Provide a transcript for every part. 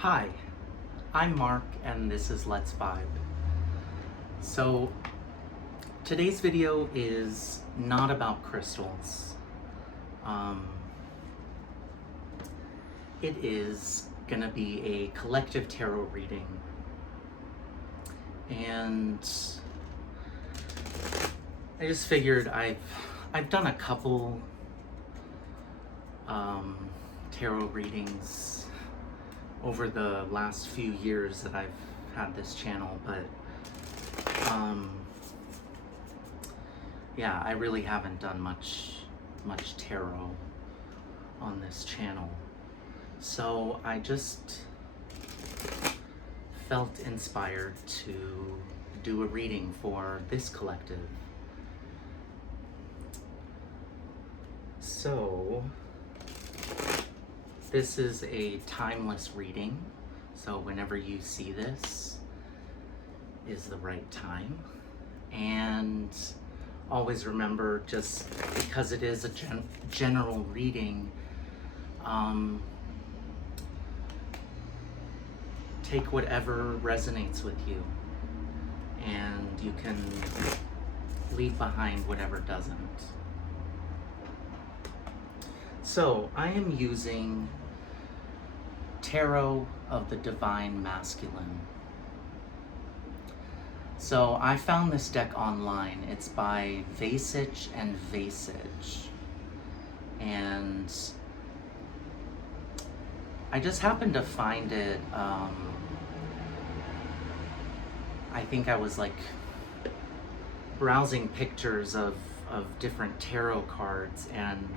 Hi, I'm Mark and this is Let's Vibe. So today's video is not about crystals. It is gonna be a collective tarot reading. And I just figured I've done a couple tarot readings over the last few years that I've had this channel, but yeah, I really haven't done much tarot on this channel. So I just felt inspired to do a reading for this collective. So this is a timeless reading, so whenever you see this is the right time. And always remember, just because it is a general reading, take whatever resonates with you, and you can leave behind whatever doesn't. So I am using Tarot of the Divine Masculine. So I found this deck online. It's by Vasich and Vasich. And I just happened to find it, I think I was like browsing pictures of different tarot cards, and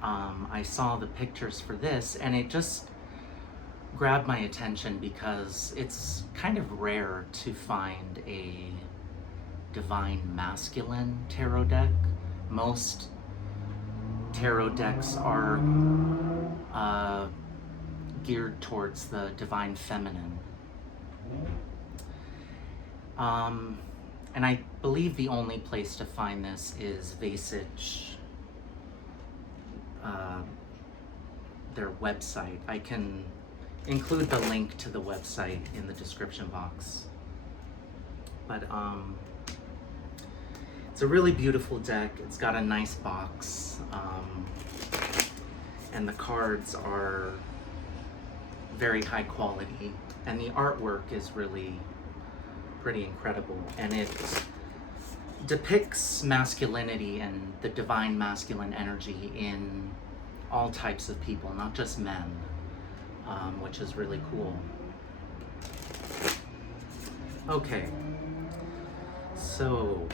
I saw the pictures for this, and it just grabbed my attention because it's kind of rare to find a divine masculine tarot deck. Most tarot decks are geared towards the divine feminine. And I believe the only place to find this is Vasich, their website. I can include the link to the website in the description box. But it's a really beautiful deck. It's got a nice box, and the cards are very high quality, and the artwork is really pretty incredible, and it depicts masculinity and the divine masculine energy in all types of people, not just men, which is really cool. Okay, so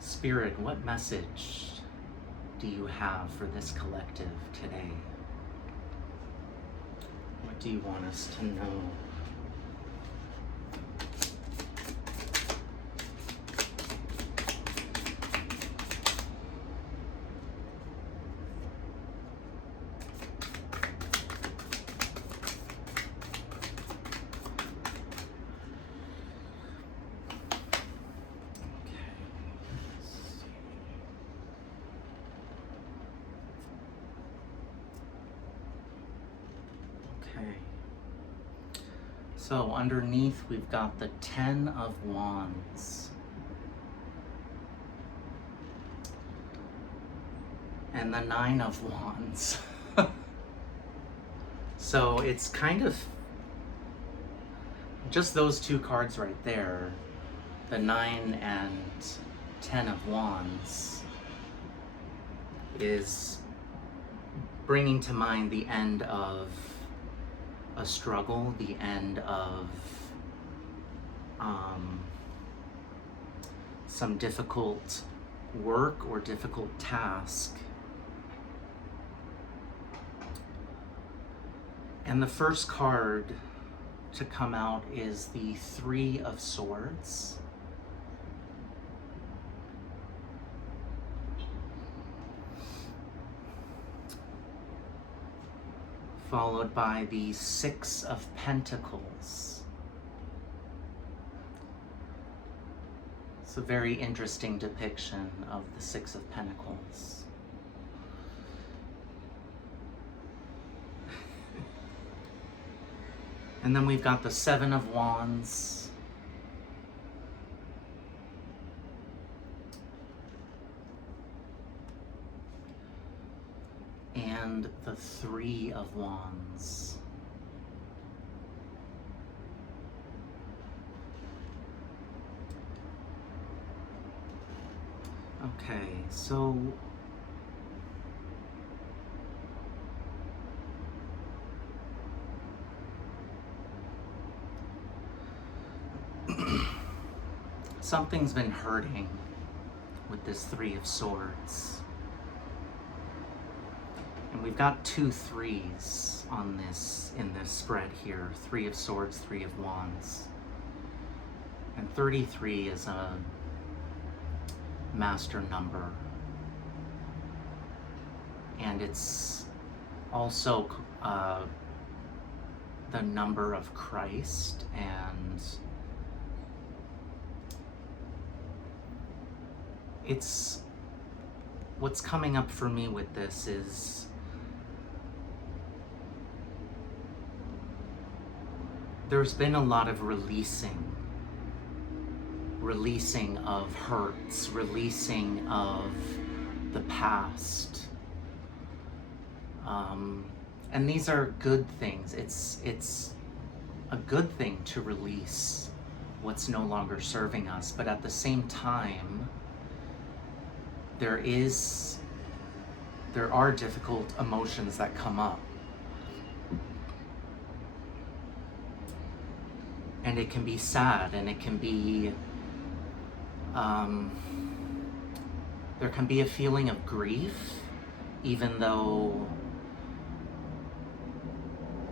Spirit, what message do you have for this collective today? What do you want us to know? So underneath we've got the 10 of Wands. And the 9 of Wands. So it's kind of just those two cards right there, the 9 and 10 of Wands, is bringing to mind the end of a struggle, the end of some difficult work or difficult task. And the first card to come out is the 3 of Swords. Followed by the 6 of Pentacles. It's a very interesting depiction of the 6 of Pentacles. And then we've got the Seven of Wands. And the Three of Wands. Okay, so something's been hurting with this Three of Swords. And we've got 2 threes on this, in this spread here. 3 of Swords, 3 of Wands. And 33 is a master number. And it's also the number of Christ, and it's what's coming up for me with this is there's been a lot of releasing of hurts, releasing of the past. And these are good things. It's a good thing to release what's no longer serving us, but at the same time, there are difficult emotions that come up. And it can be sad, and it can be, there can be a feeling of grief, even though,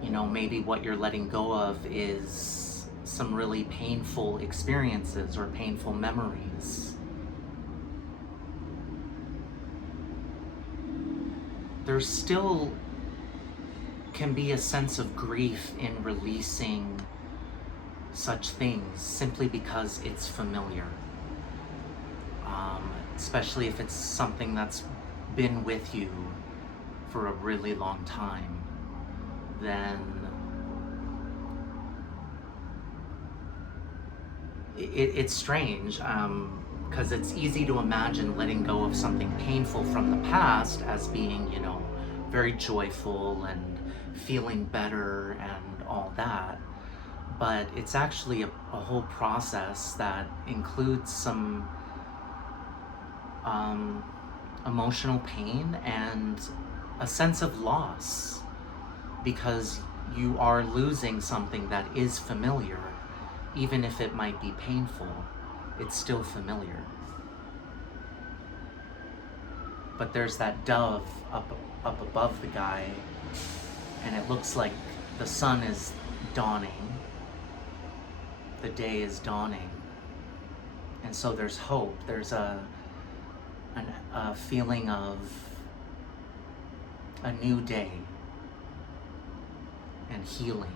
you know, maybe what you're letting go of is some really painful experiences or painful memories. There still can be a sense of grief in releasing such things simply because it's familiar. Especially if it's something that's been with you for a really long time, then it's strange, because it's easy to imagine letting go of something painful from the past as being, you know, very joyful and feeling better and all that. But it's actually a whole process that includes some emotional pain and a sense of loss, because you are losing something that is familiar. Even if it might be painful, it's still familiar. But there's that dove up above the guy, and it looks like the sun is dawning. The day is dawning. And so there's hope. There's a feeling of a new day and healing.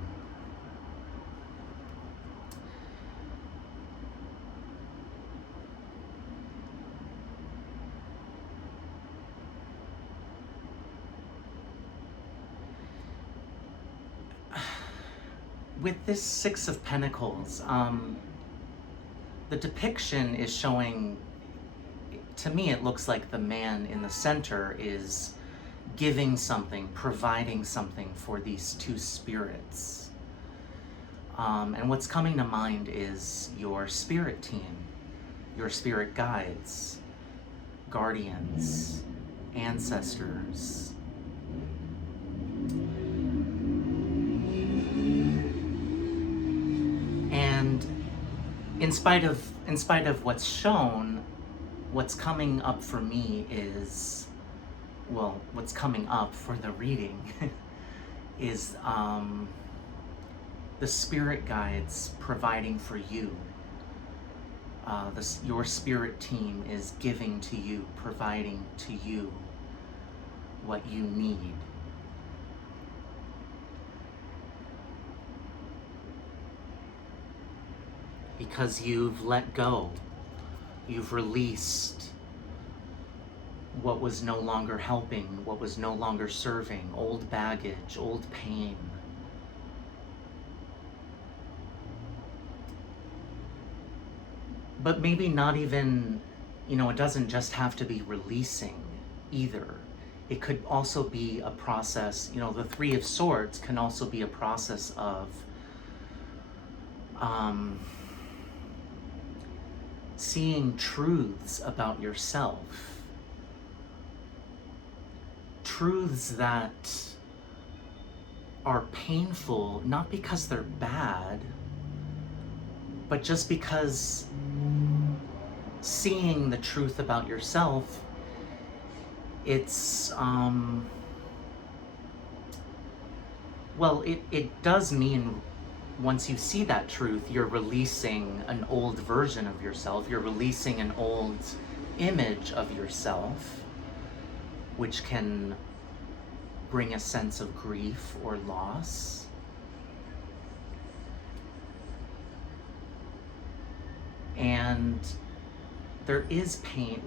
With this Six of Pentacles, the depiction is showing, to me it looks like the man in the center is giving something, providing something for these 2 spirits. And what's coming to mind is your spirit team, your spirit guides, guardians, ancestors. And in spite of what's shown, what's coming up for me is, well, what's coming up for the reading is the spirit guides providing for you. Your spirit team is giving to you, providing to you what you need. Because you've let go, you've released what was no longer helping, what was no longer serving, old baggage, old pain. but maybe not even, it doesn't just have to be releasing either. It could also be a process, the Three of Swords can also be a process of seeing truths about yourself. Truths that are painful, not because they're bad, but just because seeing the truth about yourself, it's, it does mean once you see that truth, you're releasing an old version of yourself, you're releasing an old image of yourself, which can bring a sense of grief or loss. And there is pain,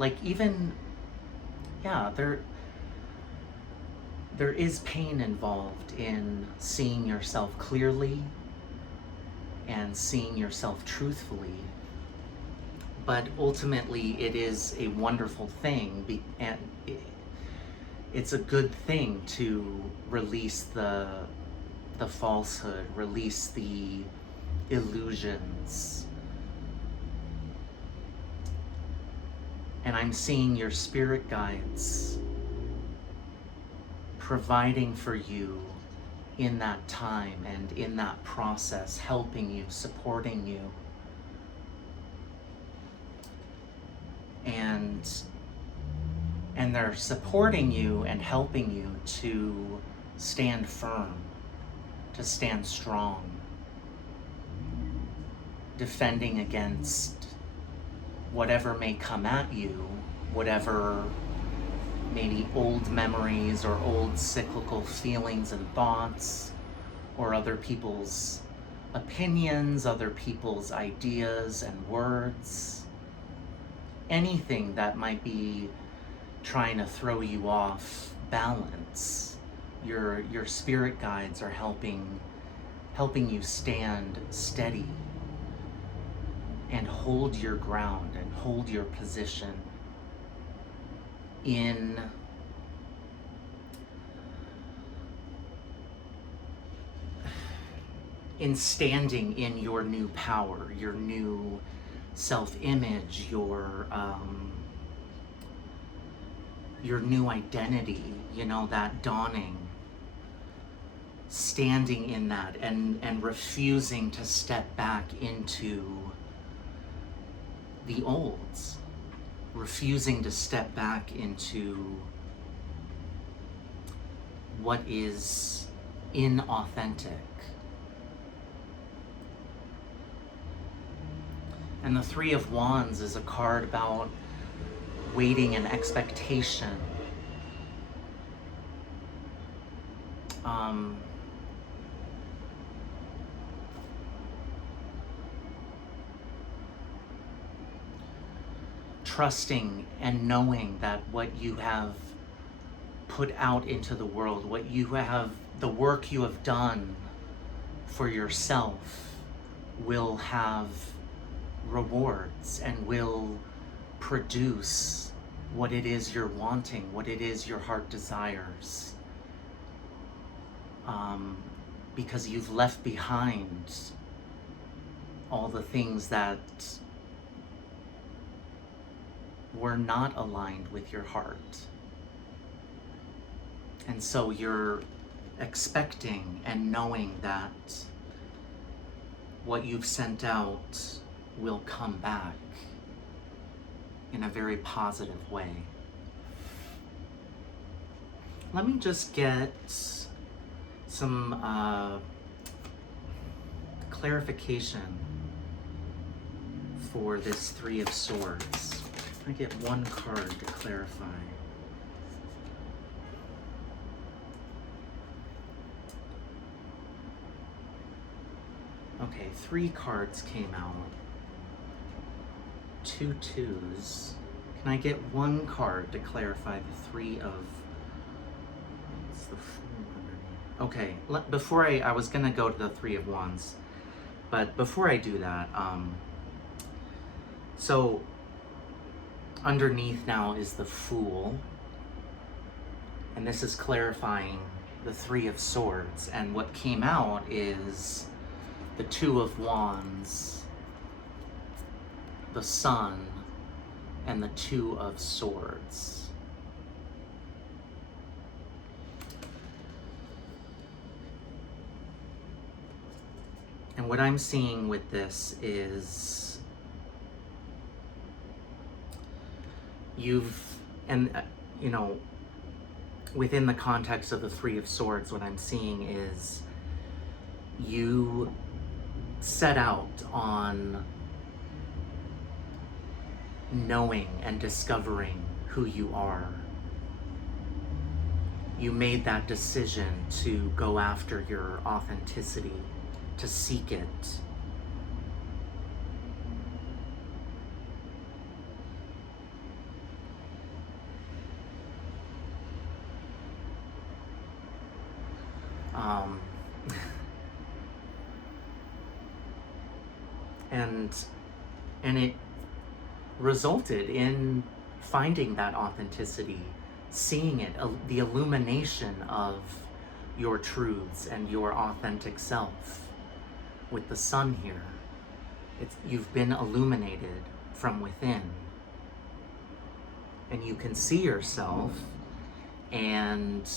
there is pain involved in seeing yourself clearly and seeing yourself truthfully. But ultimately, it is a wonderful thing, and it's a good thing to release the falsehood, release the illusions. And I'm seeing your spirit guides providing for you in that time and in that process, helping you, supporting you. And they're supporting you and helping you to stand firm, to stand strong, defending against whatever may come at you, whatever maybe old memories or old cyclical feelings and thoughts, or other people's opinions, other people's ideas and words, anything that might be trying to throw you off balance. Your spirit guides are helping you stand steady and hold your ground and hold your position in standing in your new power, your new self-image, your new identity, that dawning, standing in that and refusing to step back into the olds, refusing to step back into what is inauthentic. And the Three of Wands is a card about waiting and expectation. Trusting and knowing that what you have put out into the world, the work you have done for yourself will have rewards and will produce what it is you're wanting, what it is your heart desires. Because you've left behind all the things that were not aligned with your heart. And so you're expecting and knowing that what you've sent out will come back in a very positive way. Let me just get some clarification for this Three of Swords. I get one card to clarify. Okay, 3 cards came out. 2 twos. Can I get one card to clarify the Three of... What's the 4 underneath? Okay, before I was gonna go to the Three of Wands, but before I do that, So underneath now is the Fool, and this is clarifying the Three of Swords, and what came out is the Two of Wands, the Sun, and the Two of Swords. And what I'm seeing with this is within the context of the Three of Swords, what I'm seeing is you set out on knowing and discovering who you are. You made that decision to go after your authenticity, to seek it. And it resulted in finding that authenticity, seeing it, the illumination of your truths and your authentic self. With the Sun here, you've been illuminated from within, and you can see yourself, and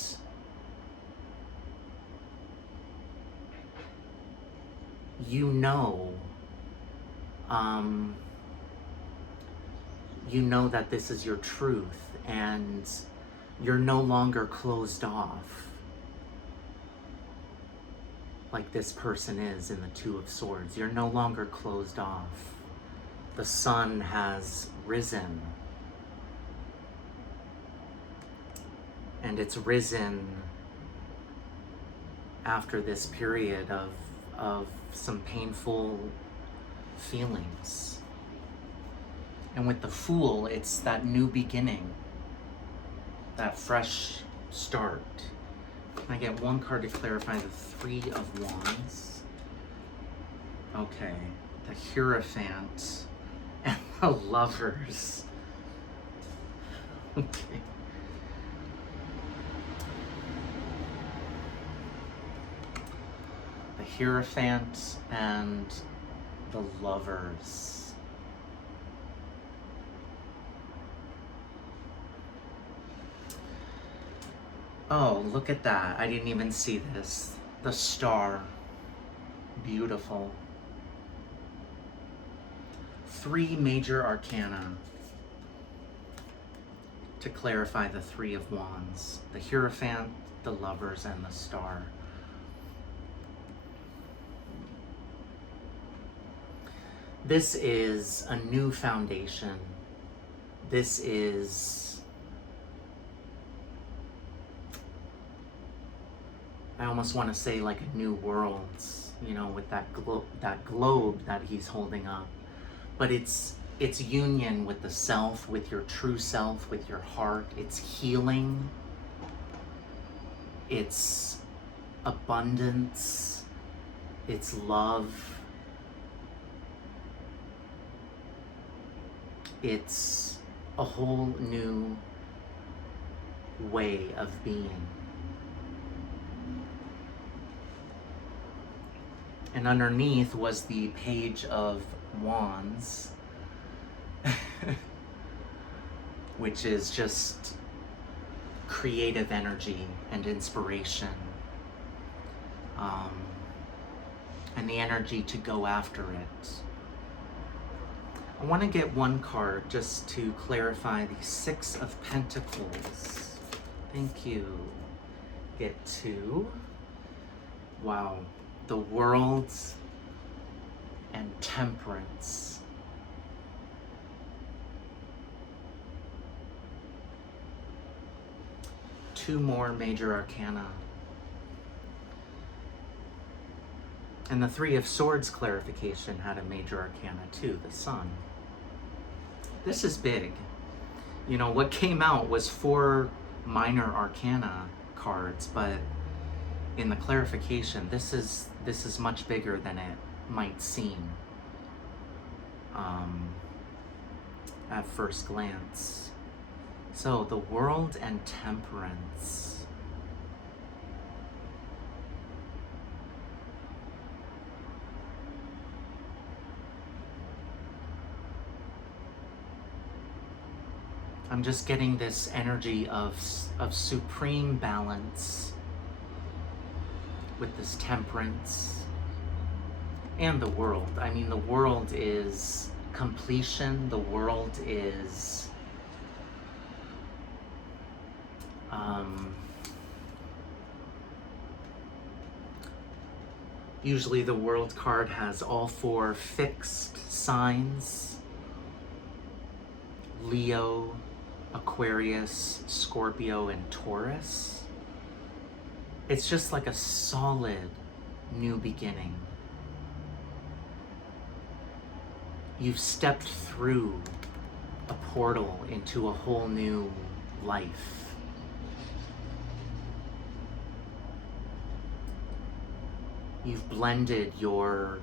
you know that this is your truth, and you're no longer closed off like this person is in the Two of Swords. You're no longer closed off. The sun has risen, and it's risen after this period of some painful feelings. And with the Fool, it's that new beginning, that fresh start. Can I get one card to clarify the Three of Wands? Okay, the Hierophant and the Lovers. Okay. The Hierophant and the Lovers. Oh, look at that. I didn't even see this. The Star. Beautiful. 3 major arcana to clarify the Three of Wands. The Hierophant, the Lovers, and the Star. This is a new foundation. This is... I almost want to say like a new world, you know, with that globe that he's holding up. But it's union with the self, with your true self, with your heart. It's healing. It's abundance. It's love. It's a whole new way of being. And underneath was the Page of Wands, which is just creative energy and inspiration, and the energy to go after it. I want to get one card just to clarify the Six of Pentacles. Thank you. Get 2. Wow. The World and Temperance. Two more major arcana. And the Three of Swords clarification had a major arcana too, the Sun. This is big. You know, what came out was 4 minor arcana cards, but in the clarification, this is much bigger than it might seem. at first glance. So, the world and temperance. I'm just getting this energy of supreme balance with this temperance and the world. I mean, the world is completion. The world is usually the world card has all four fixed signs: Leo, Aquarius, Scorpio, and Taurus. It's just like a solid new beginning. You've stepped through a portal into a whole new life. You've blended your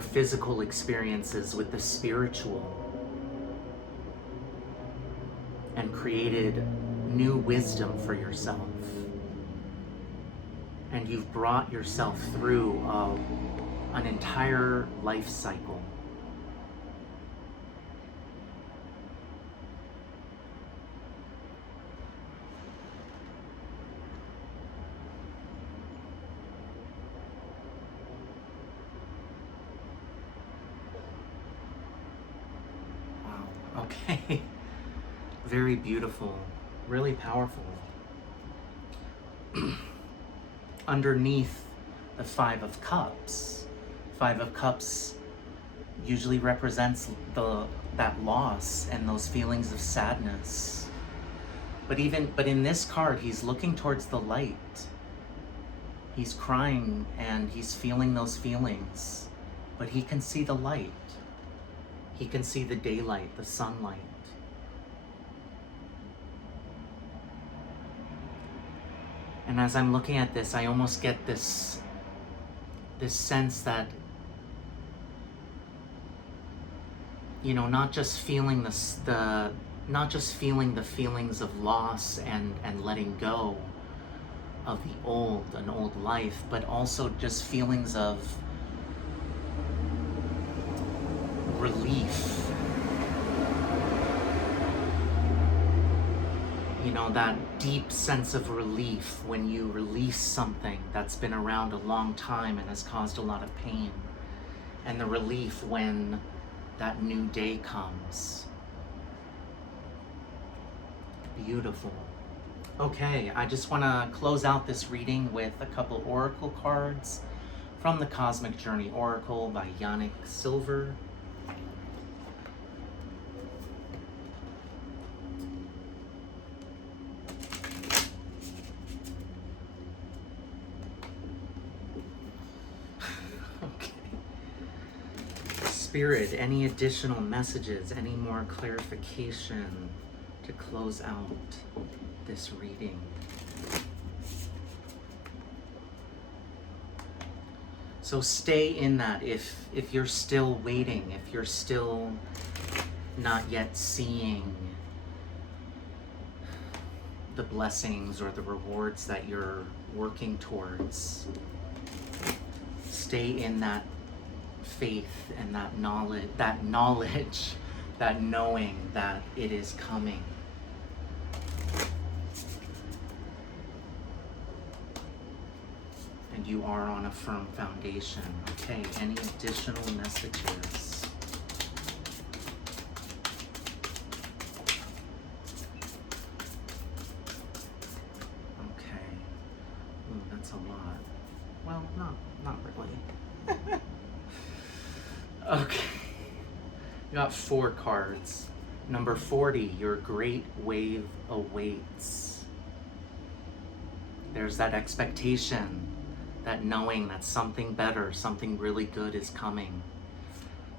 physical experiences with the spiritual and created new wisdom for yourself. And you've brought yourself through an entire life cycle. Wow, okay. Very beautiful, really powerful. Underneath the Five of Cups, Five of Cups usually represents that loss and those feelings of sadness. But in this card, he's looking towards the light. He's crying and he's feeling those feelings, but he can see the light. He can see the daylight, the sunlight. And as I'm looking at this, I almost get this sense that, you know, not just feeling the feelings of loss and letting go of an old life, but also just feelings of relief. You know, that deep sense of relief when you release something that's been around a long time and has caused a lot of pain. And the relief when that new day comes. Beautiful. Okay, I just want to close out this reading with a couple oracle cards from the Cosmic Journey Oracle by Yannick Silver. Spirit, any additional messages, any more clarification to close out this reading? So stay in that if you're still waiting, if you're still not yet seeing the blessings or the rewards that you're working towards. Stay in that faith and that knowledge, that knowing that it is coming. And you are on a firm foundation. Okay, any additional messages? Okay. Ooh, that's a lot. Well, not really. Okay. You got 4 cards. Number 40, your great wave awaits. There's that expectation, that knowing that something better, something really good is coming.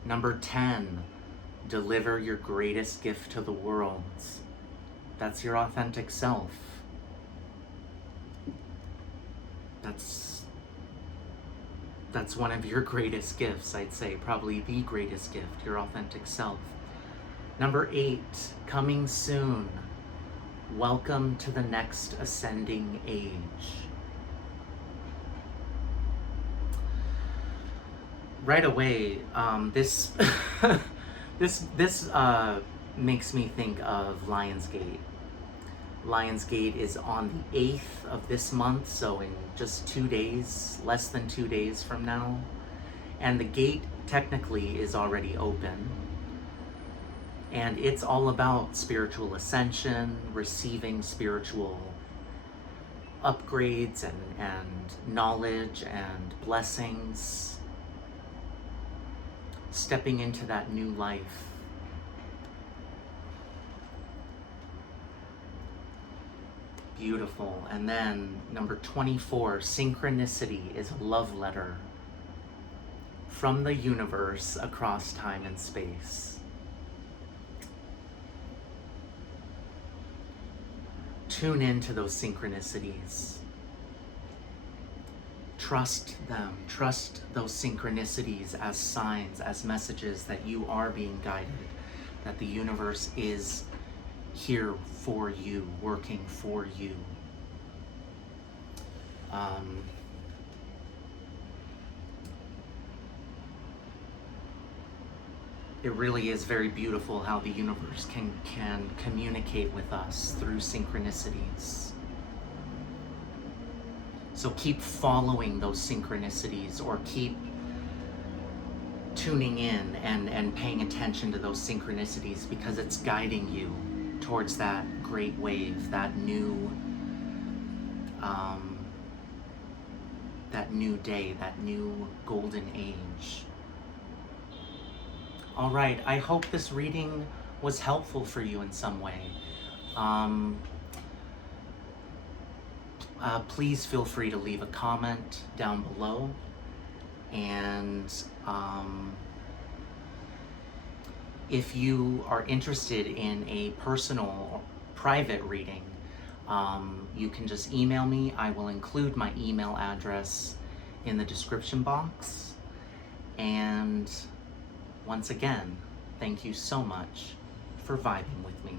Number 10, deliver your greatest gift to the world. That's your authentic self. That's one of your greatest gifts, I'd say, probably the greatest gift, your authentic self. Number 8, coming soon. Welcome to the next ascending age. Right away, this this makes me think of Lionsgate. Lionsgate is on the 8th of this month, so in just 2 days, less than 2 days from now. And the gate technically is already open. And it's all about spiritual ascension, receiving spiritual upgrades and knowledge and blessings, stepping into that new life. Beautiful. And then number 24, synchronicity is a love letter from the universe across time and space. Tune into those synchronicities. Trust them. Trust those synchronicities as signs, as messages that you are being guided, that the universe is here for you, working for you. It really is very beautiful how the universe can communicate with us through synchronicities. So keep following those synchronicities, or keep tuning in and paying attention to those synchronicities, because it's guiding you towards that great wave, that new day, that new golden age. All right, I hope this reading was helpful for you in some way. Please feel free to leave a comment down below, and if you are interested in a personal or private reading, you can just email me. I will include my email address in the description box. And once again, thank you so much for vibing with me.